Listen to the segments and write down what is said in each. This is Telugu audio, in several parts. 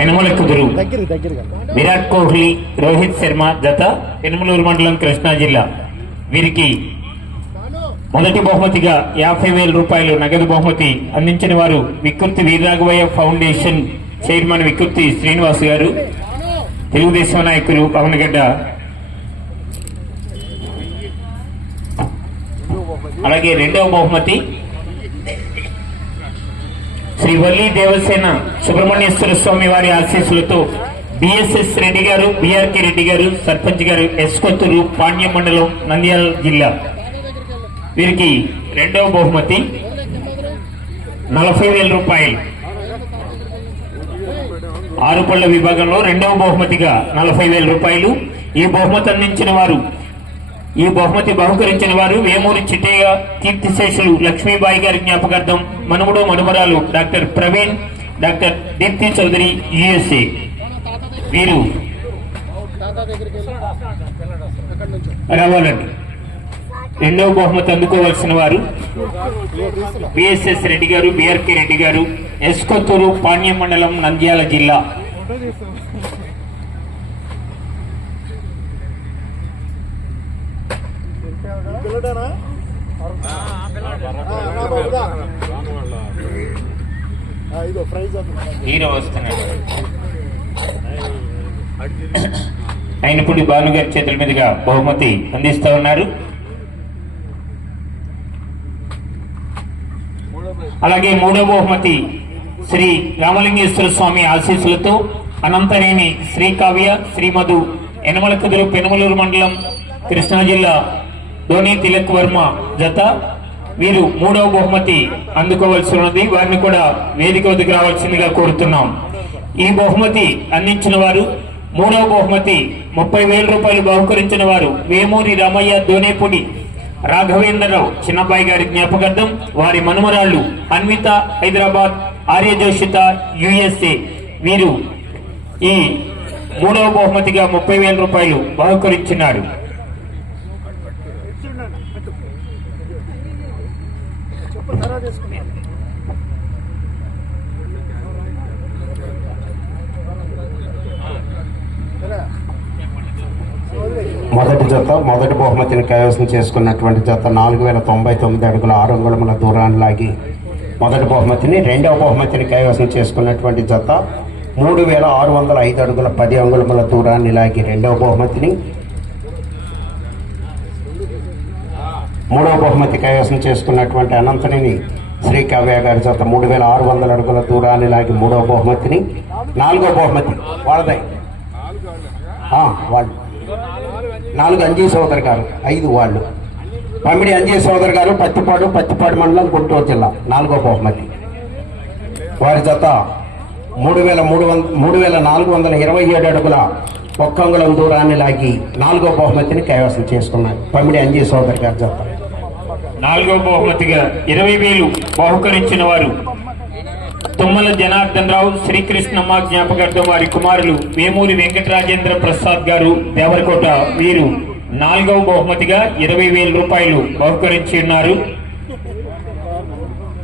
యనమల కుదురు. విరాట్ కోహ్లీ రోహిత్ శర్మ జత పెనుమలూరు మండలం కృష్ణా జిల్లా. వీరికి మొదటి బహుమతిగా యాభై వేల రూపాయలు నగదు బహుమతి అందించిన వారు వికృతి వీరరాఘవయ్య ఫౌండేషన్ చైర్మన్ వికృతి శ్రీనివాస్ గారు తెలుగుదేశం నాయకులు పవన్గడ్డ అలాగే రెండవ బహుమతి శ్రీ వల్లి దేవసేన సుబ్రహ్మణ్యేశ్వర స్వామి వారి ఆశీస్సులతో బిఎస్ఎస్ రెడ్డి గారు బిఆర్కే రెడ్డి గారు సర్పంచ్ గారు ఎస్కొత్తూరు పాణ్య మండలం నంద్యాల జిల్లా. వీరికి రెండవ బహుమతి నలభై వేల రూపాయలు. ఆరు పళ్ళ విభాగంలో రెండవ బహుమతిగా నలభై వేల రూపాయలు. ఈ బహుమతి అందించిన వారు ఈ బహుమతి బహుకరించిన వారు వేమూరి చిట్టయ్య కీర్తిశేషులు లక్ష్మీబాయి గారి జ్ఞాపకార్థం మనుమడు మనుమరాలు doctor Praveen doctor Deepthi Chowdary USA. వీరు రావాలండి. రెండవ బహుమతి అందుకోవాల్సిన వారు బిఎస్ఎస్ రెడ్డి గారు బిఆర్కే రెడ్డి గారు ఎస్కొత్తూరు పాణ్యం మండలం నంద్యాల జిల్లా. పిల్లడానా? ఇదో ప్రైజ్ హీరో వస్తున్నాడు. అయినప్పుడు బాలుగారి చేతుల మీదుగా బహుమతి అందిస్తూ ఉన్నారు. అలాగే మూడో బహుమతి శ్రీ రామలింగేశ్వర స్వామి ఆశీస్సులతో అనంతనేని శ్రీ కావ్య శ్రీమధు యనమల కుదురు పెనుమలూరు మండలం కృష్ణా జిల్లా ధోని తిలక్ వర్మ జత. వీరు మూడవ బహుమతి అందుకోవాల్సి ఉన్నది. వారిని కూడా వేదిక వద్దకు రావాల్సిందిగా కోరుతున్నాం. ఈ బహుమతి అందించిన వారు మూడవ బహుమతి ముప్పై వేల రూపాయలు బహుకరించిన వారు వేమూరి రామయ్య దోనేపూడి రాఘవేంద్రరావు చిన్నబాయి గారి జ్ఞాపకార్థం వారి మనుమరాళ్ళు అన్విత హైదరాబాద్ ఆర్యజోషిత యుఎస్ఏ. వీరు ఈ మూడవ బహుమతిగా ముప్పై వేల రూపాయలు బహుకరించినారు. చెప్పు మొదటి జత మొదటి బహుమతిని కైవసం చేసుకున్నటువంటి జత నాలుగు వేల తొంభై తొమ్మిది అడుగుల ఆరు అంగుళముల దూరాన్ని లాగి మొదటి బహుమతిని రెండవ బహుమతిని కైవసం చేసుకున్నటువంటి జత మూడు వేల ఆరు వందల ఐదు అడుగుల పది అంగుళముల దూరాన్ని లాగి రెండవ బహుమతిని మూడవ బహుమతి కైవసం చేసుకున్నటువంటి అనంతనిని శ్రీ కావ్య గారి చేత మూడు వేల ఆరు వందల అడుగుల దూరాన్ని లాగి మూడవ బహుమతిని నాలుగో బహుమతి వాళ్ళదే. వాళ్ళు. నాలుగు అంజీ సోదరు గారు ఐదు వాళ్ళు. పమిడి అంజీ సోదరు గారు పత్తిపాడు పత్తిపాడు మండలం గుంటూరు జిల్లా నాలుగో బహుమతి. వారి జత మూడు వేల మూడు వంద మూడు వేల నాలుగు వందల ఇరవై ఏడు అడుగుల ఒక్కంగుళం దూరాన్ని లాగి నాలుగో బహుమతిని కైవసం చేసుకున్నారు. పమిడి అంజీ సోదరు గారి జత నాలుగో బహుమతిగా ఇరవై వేలు బహుకరించిన వారు. తుమ్మల జనార్దన్ రావు శ్రీకృష్ణమ్మ జ్ఞాపకార్థం వారి కుమారులు వేమూరి వెంకటరాజేంద్ర ప్రసాద్ గారు దేవరకోట వీరు నాలుగవ బహుమతిగా ఇరవై వేల రూపాయలు బహుకరించి ఉన్నారు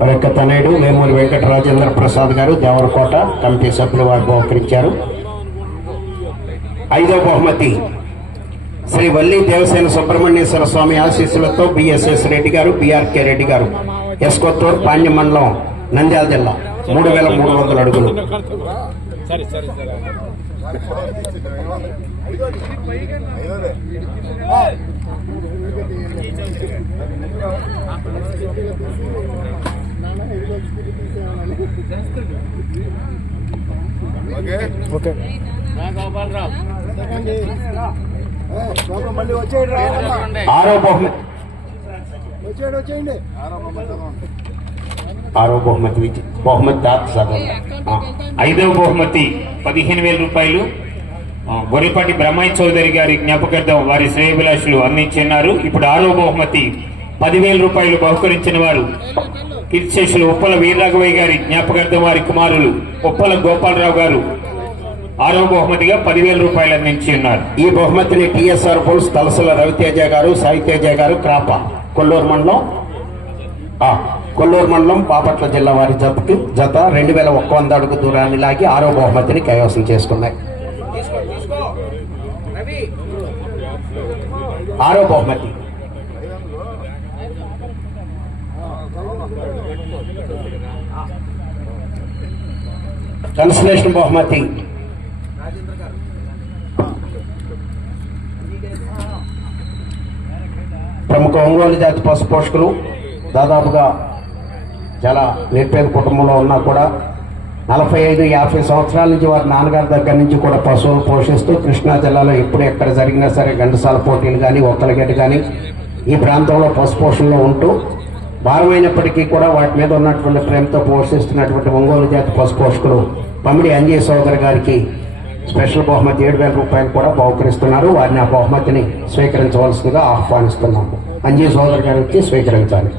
వారి యొక్క తనయుడు వేమూరి వెంకటరాజేంద్ర ప్రసాద్ గారు దేవరకోట కమిటీ సభ్యులు వారు బహుకరించారు. ఐదవ బహుమతి శ్రీ వల్లి దేవసేన సుబ్రహ్మణ్యేశ్వర స్వామి ఆశీస్సులతో బిఎస్ఎస్ రెడ్డి గారు బిఆర్కే రెడ్డి గారు. ఎస్కొత్తూరు పాణ్య మండలం నంద్యాల జిల్లా. మూడు వేల మూడు వందల అడుగులు. ఓకే. సెకండ్ ఆరో బహుమతి ఆరో బహుమతి సగం బహుమతి ఐదవ బహుమతి పదిహేను వేల రూపాయలు ఆ, గొర్రెపాటి బ్రహ్మయ్య చౌదరి గారి జ్ఞాపకార్థం వారి శ్రేయభిలాషులు అందించున్నారు ఇప్పుడు ఆరో బహుమతి పదివేల రూపాయలు బహుకరించిన వారు కీర్తిశేషులు ఉప్పల వీరరాఘవయ్య గారి జ్ఞాపకార్థం వారి కుమారులు ఉప్పల గోపాలరావు గారు ఆరో బహుమతిగా పదివేల రూపాయలు అందించి ఉన్నారు. ఈ బహుమతిని టిఎస్ఆర్ పుల్స్ తలసల రవితేజ గారు సాయితేజ గారు క్రాప కొల్లూరు మండలం కొల్లూరు మండలం పాపట్ల జిల్లా వారి జతకి జత రెండు వేల ఒక్క వంద అడుగు దూరాన్ని లాగి ఆరో బహుమతిని కైవసం చేసుకున్నాయి. ఆరో బహుమతి. కన్సలేషన్ బహుమతి. ఒక ఒంగోలు జాతి పశు పోషకులు దాదాపుగా చాలా నిరుపేద కుటుంబంలో ఉన్నా కూడా నలభై ఐదు యాభై సంవత్సరాల నుంచి వారి నాన్నగారి దగ్గర నుంచి కూడా పశువులు పోషిస్తూ కృష్ణా జిల్లాలో ఎప్పుడు ఎక్కడ జరిగినా సరే గంటసాల పోటీలు కానీ ఒక్కలగడ్డ కానీ ఈ ప్రాంతంలో పశు పోషణలో ఉంటూ భారమైనప్పటికీ కూడా వాటి మీద ఉన్నటువంటి ప్రేమతో పోషిస్తున్నటువంటి ఒంగోలు జాతి పశు పోషకులు పమిడి అంజయ్ సోదరి గారికి స్పెషల్ బహుమతి ఏడు వేల రూపాయలు కూడా బహుకరిస్తున్నారు. వారిని ఆ బహుమతిని స్వీకరించవలసిందిగా ఆహ్వానిస్తున్నాము. అంజీ సోదరు గారు వచ్చి స్వీకరించాలి.